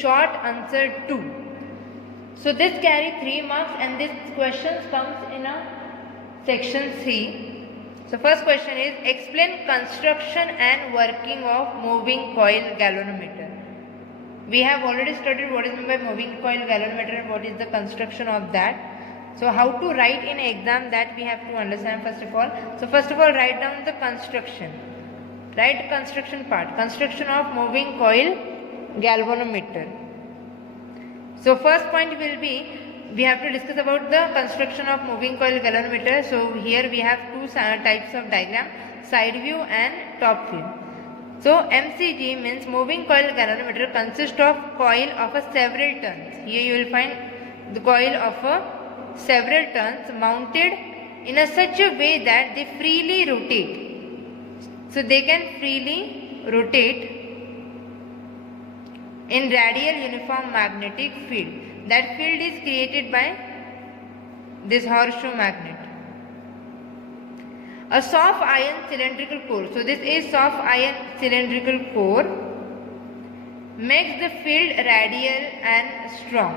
short answer 2. So this carry 3 marks and this questions comes in a section C. So first question is explain construction and working of moving coil galvanometer. We have already studied what is meant by moving coil galvanometer and what is the construction of that. So how to write in exam, that we have to understand first of all. So first of all write down the construction. Write construction part. Construction of moving coil galvanometer. So first point will be, we have to discuss about the construction of moving coil galvanometer. So here we have two types of diagram, side view and top view. So MCG means moving coil galvanometer consists of coil of a several turns. Here you will find the coil of a several turns mounted in a such a way that they freely rotate. So they can freely rotate in radial uniform magnetic field. That field is created by this horseshoe magnet. A soft iron cylindrical core. So this is soft iron cylindrical core makes the field radial and strong.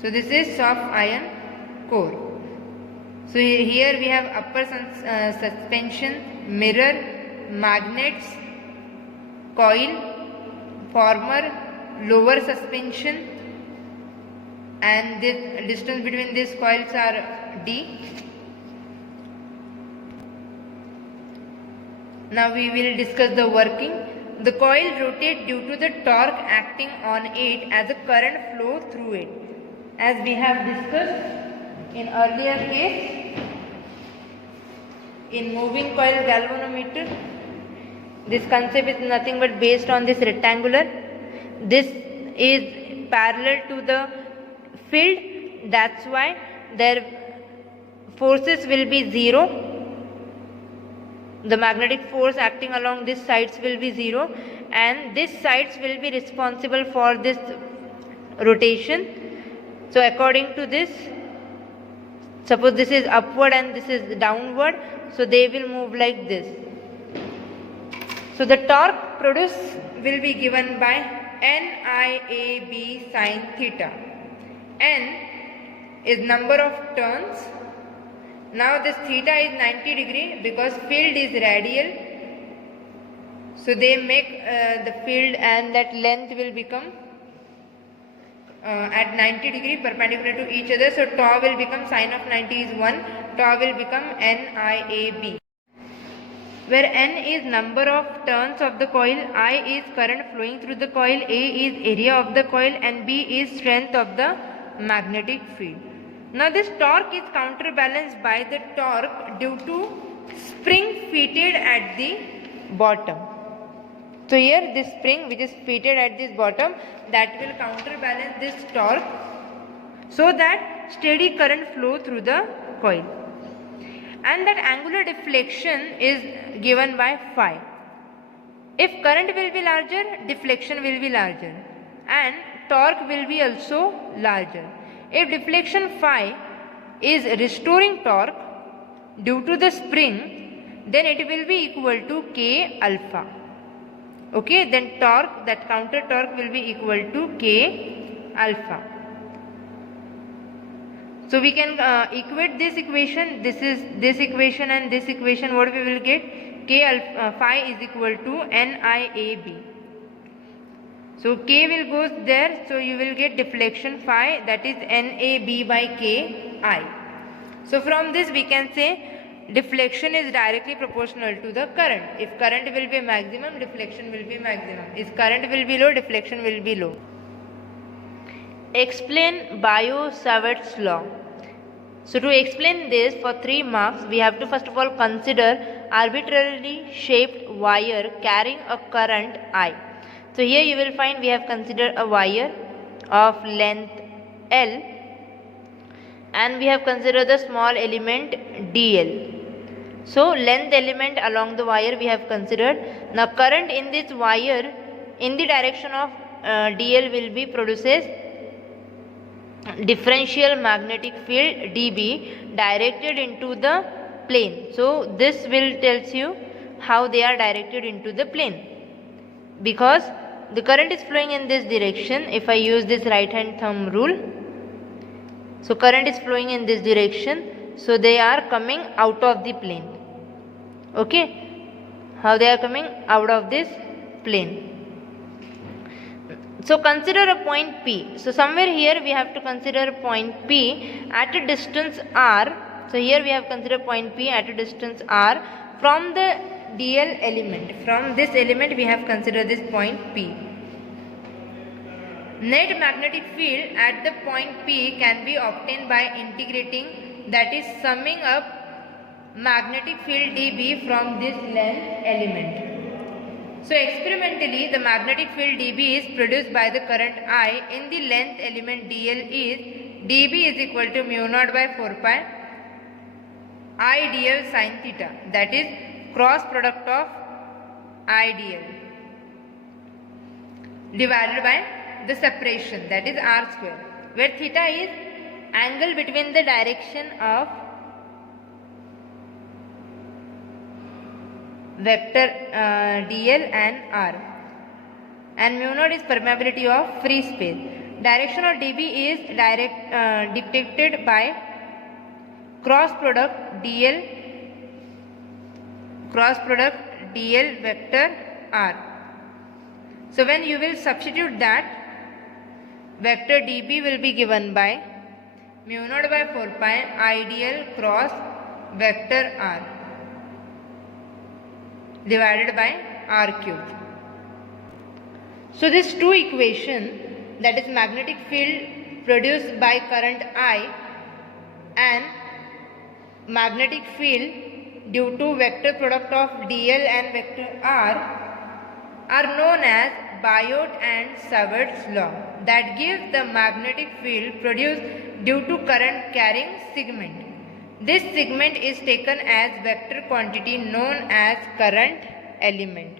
So this is soft iron core. So here we have upper suspension, mirror, magnets, coil, former, lower suspension, and the distance between these coils are D. Now we will discuss the working. The coil rotates due to the torque acting on it as a current flow through it. As we have discussed in earlier case, in moving coil galvanometer, this concept is nothing but based on this rectangular. This is parallel to the field, that's why their forces will be 0. The magnetic force acting along these sides will be 0, and these sides will be responsible for this rotation. So according to this, suppose this is upward and this is downward, so they will move like this. So the torque produced will be given by NIAB sin theta. N is number of turns. Now this theta is 90 degree because field is radial. So they make the field and that length will become at 90 degree perpendicular to each other. So tau will become sin of 90 is 1. Tau will become NIAB. Where N is number of turns of the coil, I is current flowing through the coil, A is area of the coil, and B is strength of the magnetic field. Now this torque is counterbalanced by the torque due to spring fitted at the bottom. So here this spring which is fitted at this bottom, that will counterbalance this torque so that steady current flow through the coil. And that angular deflection is given by phi. If current will be larger, deflection will be larger and torque will be also larger. If deflection phi is restoring torque due to the spring, then it will be equal to K alpha. Okay, then torque, that counter torque will be equal to K alpha. So we can equate this equation, this is this equation and this equation, what we will get? K alpha phi is equal to NIAB. So K will go there, so you will get deflection phi, that is NAB by KI. So from this we can say deflection is directly proportional to the current. If current will be maximum, deflection will be maximum. If current will be low, deflection will be low. Explain Biot-Savart's law. So to explain this for 3 marks, we have to first of all consider arbitrarily shaped wire carrying a current I. So here you will find we have considered a wire of length L and we have considered the small element dl. So length element along the wire we have considered. Now current in this wire in the direction of dl will be produces differential magnetic field dB directed into the plane. So this will tells you how they are directed into the plane, because the current is flowing in this direction. If I use this right hand thumb rule, so current is flowing in this direction, so they are coming out of the plane. Okay, how they are coming out of this plane. So consider a point P. So somewhere here we have to consider a point P at a distance r. So here we have considered point P at a distance r from the dl element. From this element we have considered this point P. Net magnetic field at the point P can be obtained by integrating, that is summing up magnetic field dB from this length element. So experimentally the magnetic field dB is produced by the current I in the length element dl is dB is equal to mu naught by 4 pi I dl sin theta, that is cross product of I dl divided by the separation, that is r square, where theta is angle between the direction of vector dl and r, and mu naught is permeability of free space. Direction of dB is dictated by cross product dl vector r. So when you will substitute that, vector dB will be given by mu naught by 4 pi I dl cross vector r divided by r cube. So this two equation, that is magnetic field produced by current I and magnetic field due to vector product of dl and vector r, are known as Biot and Savart's law, that gives the magnetic field produced due to current carrying segment. This segment is taken as vector quantity known as current element.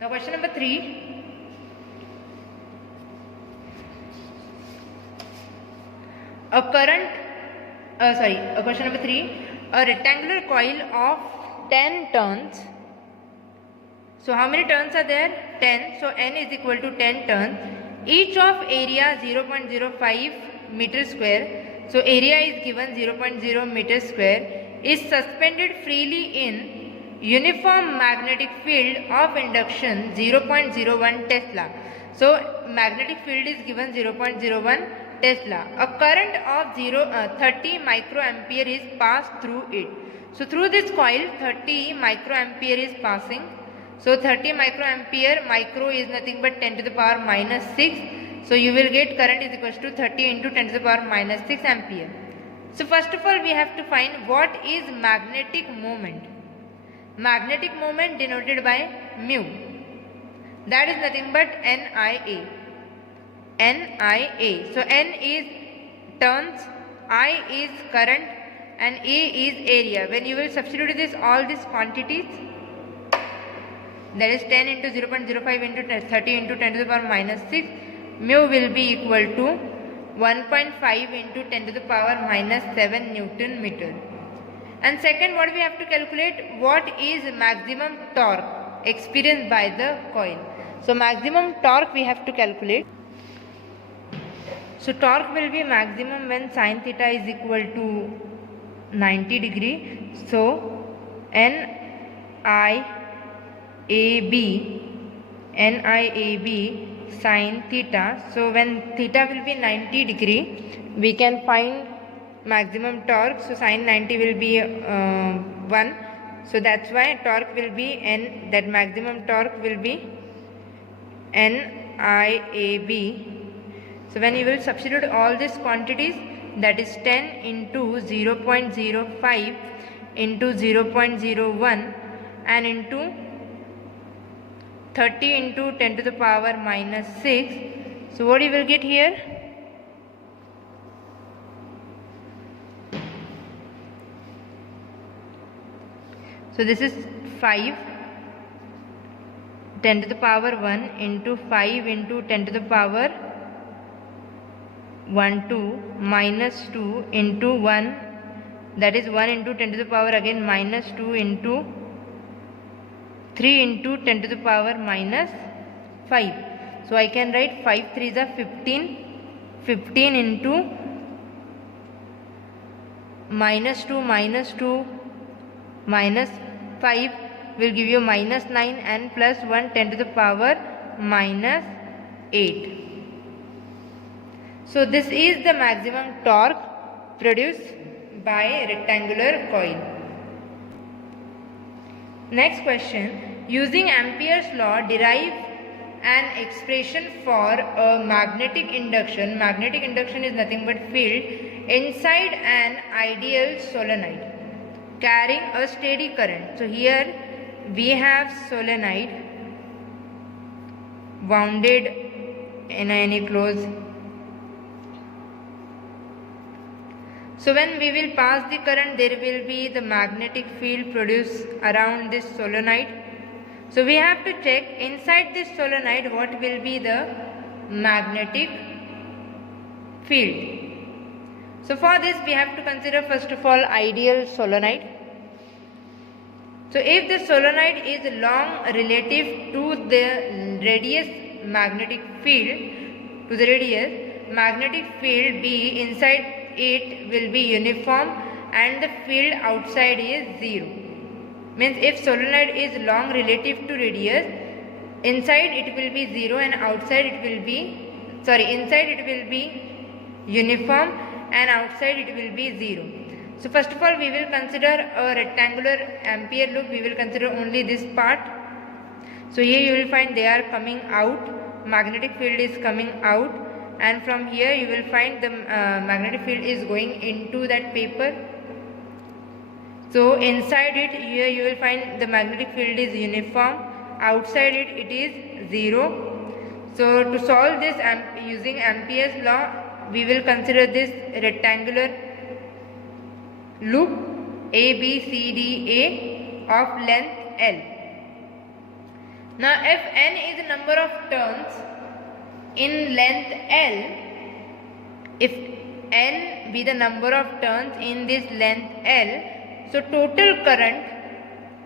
Now question number 3. Question number 3. A rectangular coil of 10 turns. So how many turns are there? 10. So n is equal to 10 turns. Each of area 0.05 meter square. So area is given 0.0 meter square, is suspended freely in uniform magnetic field of induction 0.01 Tesla. So magnetic field is given 0.01 Tesla. A current of 30 microampere is passed through it. So through this coil 30 microampere is passing. So 30 microampere, micro is nothing but 10 to the power minus 6. So you will get current is equal to 30 into 10 to the power minus 6 ampere. So first of all we have to find what is magnetic moment. Magnetic moment denoted by mu. That is nothing but NIA. NIA. So N is turns, I is current, and A is area. When you will substitute this all these quantities, that is 10 into 0.05 into 30 into 10 to the power minus 6, mu will be equal to 1.5 into 10 to the power minus 7 Newton meter. And second, what we have to calculate, what is maximum torque experienced by the coil. So maximum torque we have to calculate. So torque will be maximum when sin theta is equal to 90 degree. So NIAB sin theta. So when theta will be 90 degree, we can find maximum torque. So sin 90 will be 1. So that's why torque will be N, that maximum torque will be NIAB. So when you will substitute all these quantities, that is 10 into 0.05 into 0.01 and into 30 into 10 to the power minus 6. So what you will get here? So this is 5 10 to the power 1 into 5 into 10 to the power 1 2 minus 2 into 1, that is 1 into 10 to the power again minus 2 into 3 into 10 to the power minus 5. So I can write 5 3s are 15. 15 into minus 2 minus 5 will give you minus 9 and plus 1 10 to the power minus 8. So this is the maximum torque produced by rectangular coil. Next question, using Ampere's law, derive an expression for a magnetic induction. Magnetic induction is nothing but field inside an ideal solenoid carrying a steady current. So here we have solenoid wounded in any close. So when we will pass the current, there will be the magnetic field produced around this solenoid. So we have to check inside this solenoid what will be the magnetic field. So for this we have to consider first of all ideal solenoid. So if the solenoid is long relative to the radius magnetic field, magnetic field B inside it will be uniform and the field outside is 0. Means if solenoid is long relative to radius, inside it will be 0 and outside it will be, inside it will be uniform and outside it will be 0. So first of all we will consider a rectangular Ampere loop, we will consider only this part. So here you will find they are coming out, magnetic field is coming out, and from here you will find the magnetic field is going into that paper. So inside it, here you will find the magnetic field is uniform, outside it, it is 0. So to solve this using Ampere's law, we will consider this rectangular loop ABCDA of length L. Now if n is the number of turns in length L, if n be the number of turns in this length L, so total current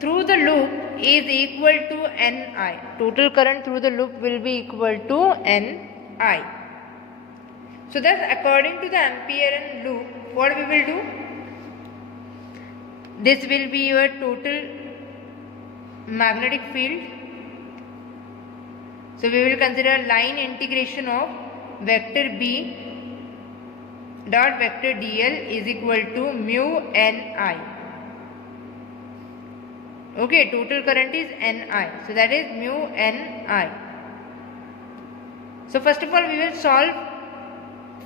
through the loop is equal to Ni. Total current through the loop will be equal to Ni. So thus according to the Amperean loop, what we will do? This will be your total magnetic field. So we will consider line integration of vector B dot vector dl is equal to mu Ni. Okay, total current is Ni. So that is mu Ni. So first of all we will solve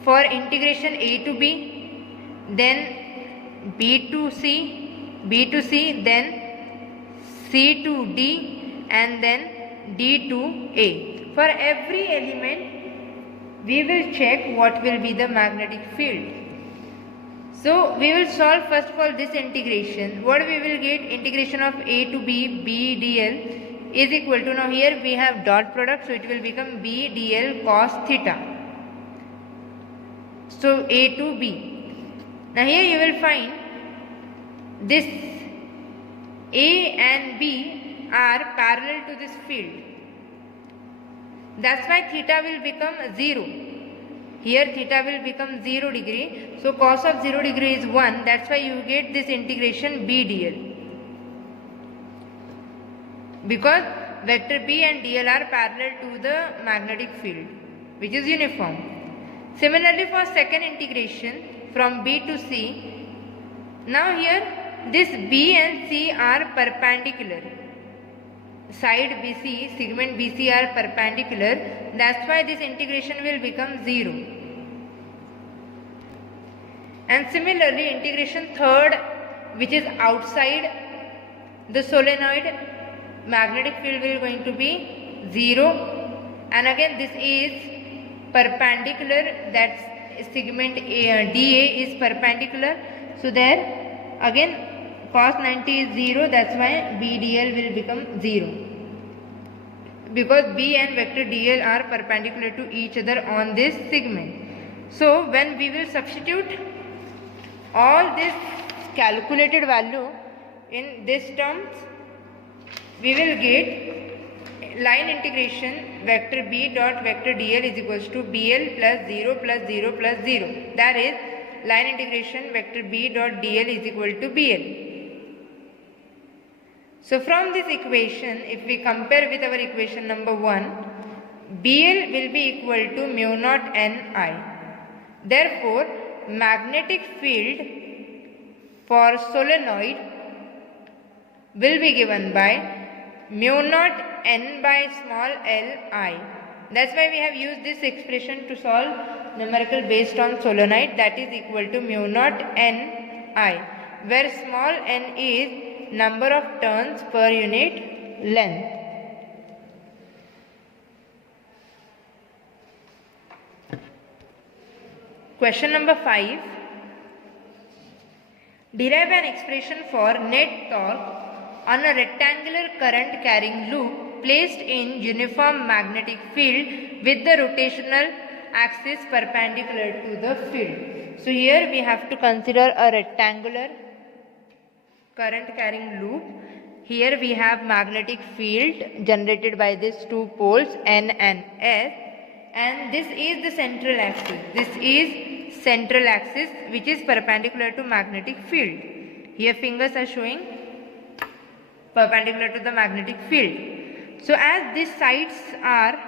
for integration A to B, then B to C, then C to D, and then D to A. For every element we will check what will be the magnetic field. So we will solve first of all this integration. What we will get? Integration of A to B, B dl is equal to, now here we have dot product, so it will become B dl cos theta. So A to B. Now here you will find this A and B are parallel to this field. That's why theta will become 0. Here theta will become 0 degree. So cos of 0 degree is 1. That's why you get this integration B dl. Because vector B and dl are parallel to the magnetic field, which is uniform. Similarly for second integration from B to C, now here this B and C are perpendicular. Side BC, segment BC are perpendicular. That's why this integration will become 0. And similarly integration third, which is outside the solenoid, magnetic field will going to be 0. And again this is perpendicular, that's segment DA is perpendicular. So there again cos 90 is 0, that's why B dl will become 0. Because B and vector dl are perpendicular to each other on this segment. So when we will substitute all this calculated value in this terms, we will get line integration vector b dot vector dl is equals to bl plus 0 plus 0 plus 0. That is, line integration vector b dot dl is equal to bl. So from this equation, if we compare with our equation number 1, bl will be equal to mu naught ni. Therefore, magnetic field for solenoid will be given by mu naught n by small l I. That's why we have used this expression to solve numerical based on solenoid, that is equal to mu naught n I, where small n is number of turns per unit length. Question number 5. Derive an expression for net torque on a rectangular current carrying loop placed in uniform magnetic field with the rotational axis perpendicular to the field. So here we have to consider a rectangular current carrying loop. Here we have magnetic field generated by these two poles N and S, and this is the central axis. This is central axis which is perpendicular to magnetic field. Here fingers are showing perpendicular to the magnetic field. So as these sides are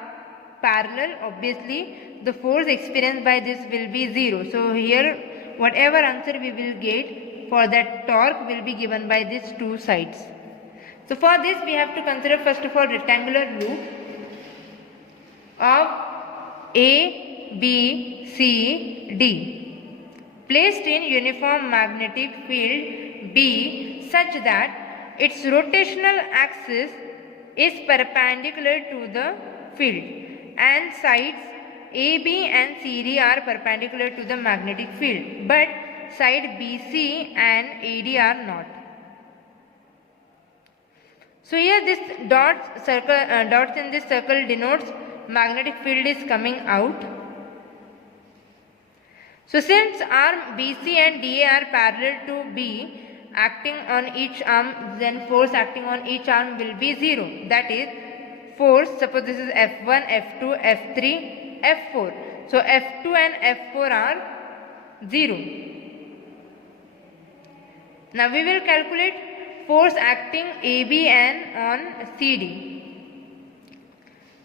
parallel, obviously the force experienced by this will be 0. So here whatever answer we will get for that torque will be given by these two sides. So for this we have to consider first of all rectangular loop of A, B, C, D placed in uniform magnetic field B such that its rotational axis is perpendicular to the field and sides AB and CD are perpendicular to the magnetic field, but side BC and AD are not. So here this dots in this circle denotes magnetic field is coming out. So since arm BC and DA are parallel to B, acting on each arm, then force acting on each arm will be 0. That is, force, suppose this is F1, F2, F3, F4. So F2 and F4 are 0. Now we will calculate force acting AB and on CD.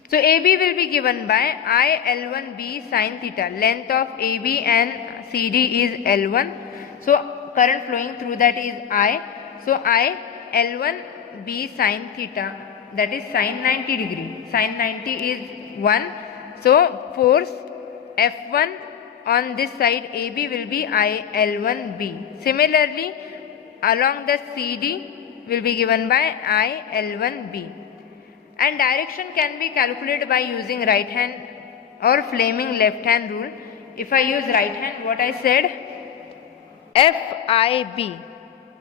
So AB will be given by I L1B sin theta. Length of AB and CD is L1. So current flowing through that is I. So I L1B sin theta, that is sin 90 degree. Sin 90 is 1. So force F1 on this side AB will be I L1B. Similarly, along the CD will be given by I L1B. And direction can be calculated by using right hand or Fleming left hand rule. If I use right hand, what I said? FIB.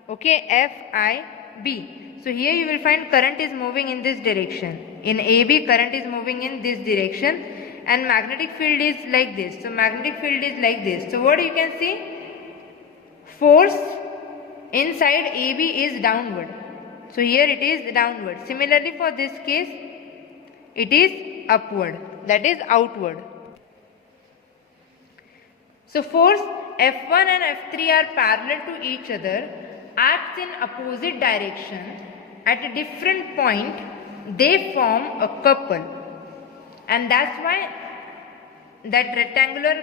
Okay, FIB. So here you will find current is moving in this direction. In AB, current is moving in this direction and magnetic field is like this. So magnetic field is like this. So what you can see? Force inside AB is downward. So here it is downward. Similarly for this case, it is upward. That is outward. So force F1 and F3 are parallel to each other, acts in opposite direction. At a different point, they form a couple. And that's why that rectangular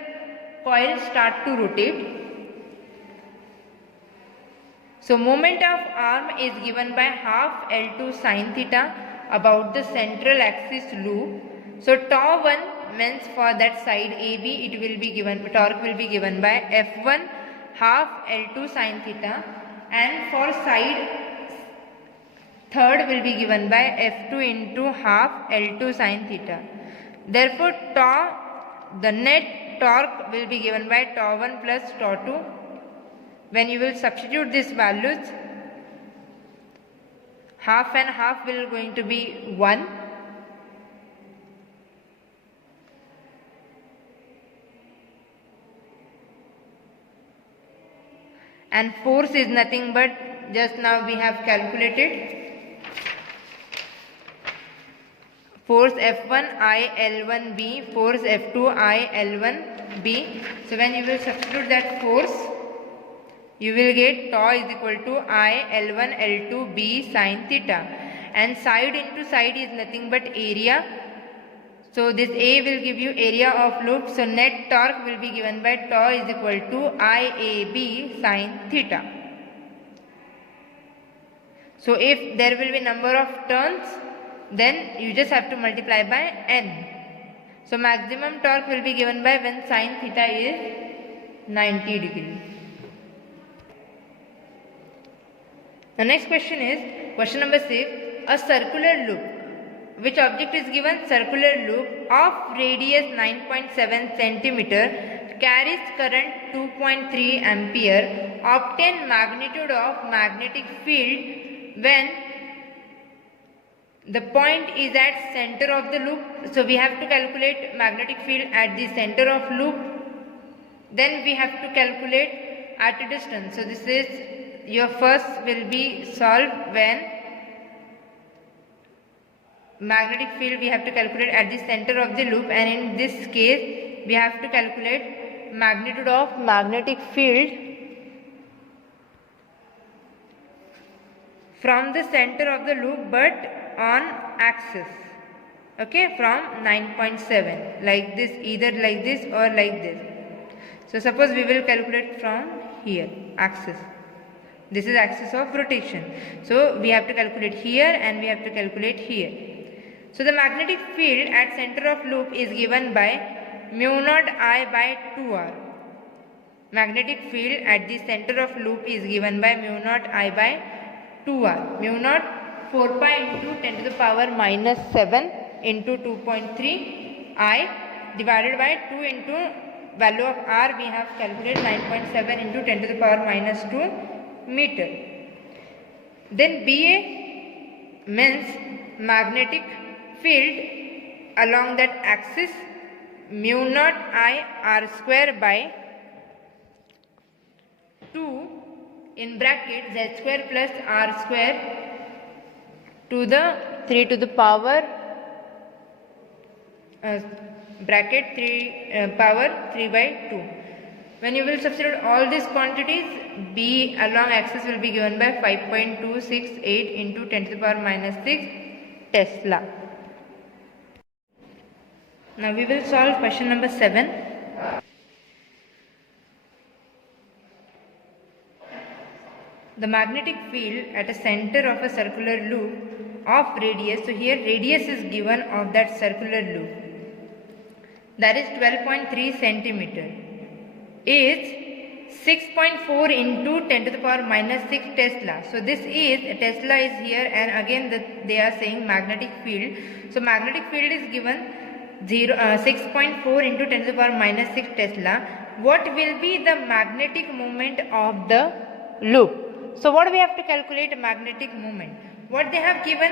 coil start to rotate. So moment of arm is given by half L2 sin theta about the central axis loop. So tau 1 means for that side AB, it will be given, torque will be given by F1 half L2 sin theta, and for side third will be given by F2 into half L2 sin theta. Therefore tau, the net torque will be given by tau 1 plus tau 2. When you will substitute these values, half and half will going to be 1. And force is nothing but just now we have calculated. force F1 I L1B, force F2 I L1B. So when you will substitute that force, you will get tau is equal to I L1 L2 B sin theta, and side into side is nothing but area. So this A will give you area of loop. So net torque will be given by tau is equal to IAB sin theta. So if there will be number of turns, then you just have to multiply by n. So maximum torque will be given by when sin theta is 90 degrees. The next question is question number 6. A circular loop. Which object is given? Circular loop of radius 9.7 centimeter carries current 2.3 ampere. Obtain magnitude of magnetic field when the point is at center of the loop. So we have to calculate magnetic field at the center of loop. Then we have to calculate at a distance. So this is your first will be solved when magnetic field we have to calculate at the center of the loop, and in this case we have to calculate magnitude of magnetic field from the center of the loop but on axis. Okay, from 9.7 like this, either like this or like this. So suppose we will calculate from here, axis. This is axis of rotation. So we have to calculate here and we have to calculate here. So the magnetic field at center of loop is given by mu naught I by 2r. Magnetic field at the center of loop is given by mu naught I by 2r. Mu naught 4 pi into 10 to the power minus 7 into 2.3 I divided by 2 into value of r we have calculated 9.7 into 10 to the power minus 2 meter. Then BA means magnetic field along that axis mu naught I r square by 2 in bracket z square plus r square to the 3 to the power bracket 3 power 3 by 2. When you will substitute all these quantities, B along axis will be given by 5.268 into 10 to the power minus 6 Tesla. Now we will solve question number 7. The magnetic field at a center of a circular loop of radius, so here radius is given of that circular loop, that is 12.3 centimeter, is 6.4 into 10 to the power minus 6 Tesla. So this is, Tesla is here, and again they are saying magnetic field. So magnetic field is given 6.4 into 10 to the power minus 6 Tesla. What will be the magnetic moment of the loop? So what we have to calculate magnetic moment? What they have given,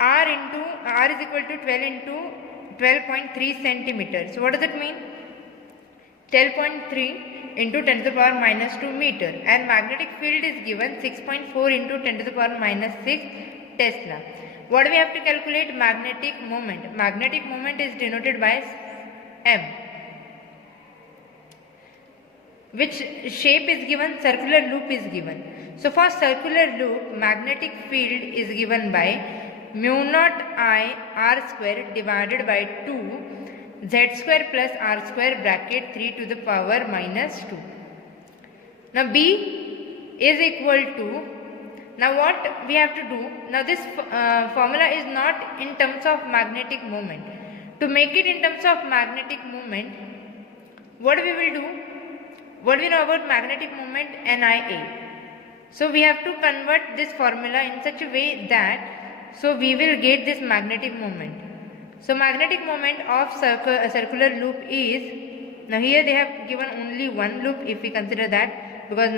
R is equal to 12 into 12.3 centimeters. So what does it mean? 12.3 into 10 to the power minus 2 meter, and magnetic field is given 6.4 into 10 to the power minus 6 Tesla. What we have to calculate? Magnetic moment. Magnetic moment is denoted by M. Which shape is given? Circular loop is given. So for circular loop, magnetic field is given by mu naught I r square divided by 2 z square plus r square bracket 3 to the power minus 2. Now B is equal to, now what we have to do, now this formula is not in terms of magnetic moment. To make it in terms of magnetic moment, what we will do, what we know about magnetic moment, NIA. So we have to convert this formula in such a way that, so we will get this magnetic moment. So magnetic moment of circular loop is, now here they have given only one loop if we consider that, because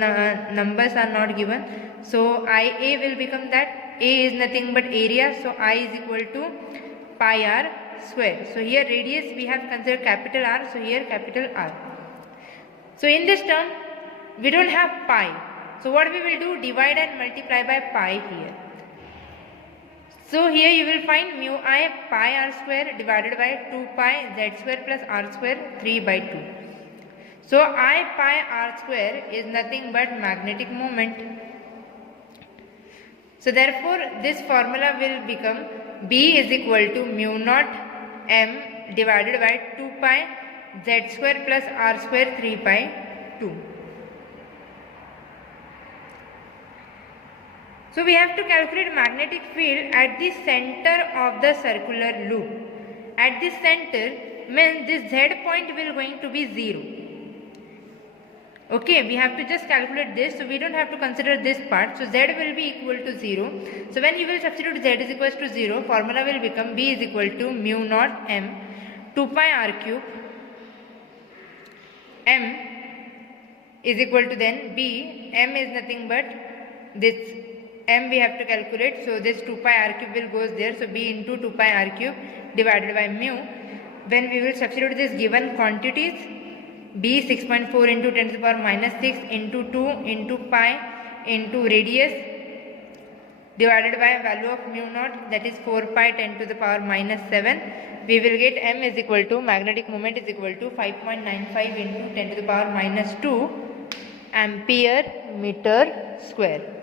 numbers are not given. So IA will become that, A is nothing but area, so I is equal to pi r square. So here radius we have considered capital R, so here capital R. So in this term we don't have pi. So what we will do, divide and multiply by pi here. So here you will find mu I pi r square divided by 2 pi z square plus r square 3 by 2. So I pi r square is nothing but magnetic moment. So therefore this formula will become B is equal to mu naught m divided by 2 pi z square plus r square 3 by 2. So we have to calculate magnetic field at the center of the circular loop. At the center means this z point will going to be 0. Okay, we have to just calculate this, so we don't have to consider this part. So z will be equal to 0. So when you will substitute z is equal to 0, formula will become B is equal to mu naught m 2 pi r cube m is equal to then B, m is nothing but this m we have to calculate, so this 2 pi r cube will goes there, so B into 2 pi r cube divided by mu. When we will substitute this given quantities, B 6.4 into 10 to the power minus 6 into 2 into pi into radius divided by value of mu naught, that is 4 pi 10 to the power minus 7. We will get m is equal to magnetic moment is equal to 5.95 into 10 to the power minus 2 ampere meter square.